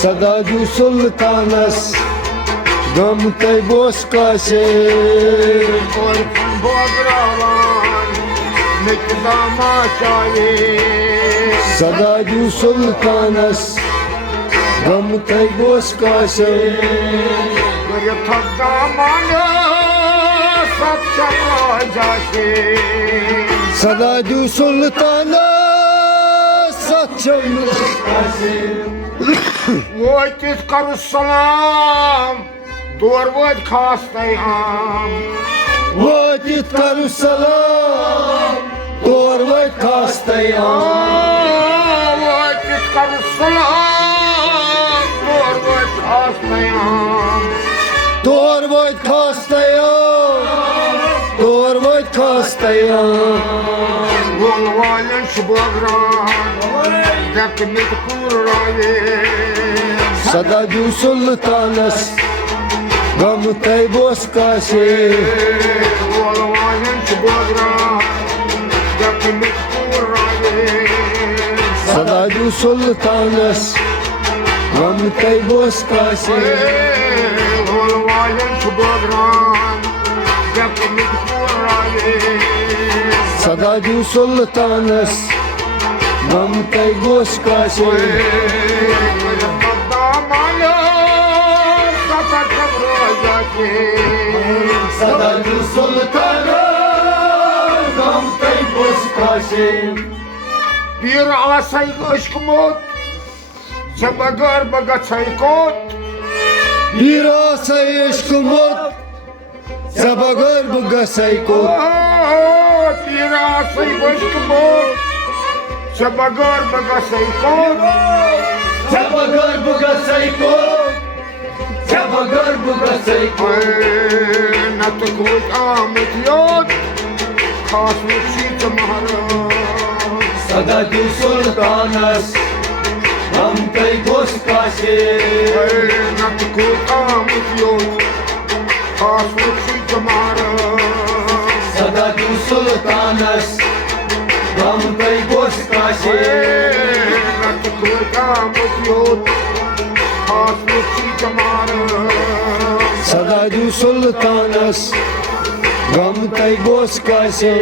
सदा जू सुल्तानस गम तै बोस काशे और बोगरावान निकदा माशाए सदा जू सुल्तानस गम तै बोस काशे कर थका मानो सच्चा जाके सदा जू सुल्तानस सचम काशे वो किस कर सलाम तोर वोद खास तैयाम वाजिद करू सलाम तोर वै खास तैयार वो किस कर सलाम तोर वोद खास तैयाम तोर वै खास तैयार तोर वै खास तैयार वोल वालन शुभग्रान जक मित पूर रावे सदा जू सुल्तानस गम तै बोस काशे वोल वालन शुभग्रान जक मित पूर रावे सदा जू सुल्तानस गम तै बोस काशे वोल वालन शुभग्रान जक मित पूर रावे सदा जू सुल्तानस गम तै बोस काशे सदा जू सुल्तानस गम तै बोस काशे पीर आसाई इश्क मोत से बगर बगछै कोत हीरा से इश्क मत सबगर बगसै को पीर आसाई इश्क मोत से बगर बगछै कोत सबगर बगसै को सबगर बगसै को नत कोत आमद योद खास मुसी तुम्हारा सदा जू सुल्तानस गम तै बोस काशे नत कोत आमद योद खास मुसी तुम्हारा सदा जू सुल्तानस गम तै बोस काशे नत कोत आमद योद खास मुसी तुम्हारा सदा जू सुल्तानस गम तै बोस काशे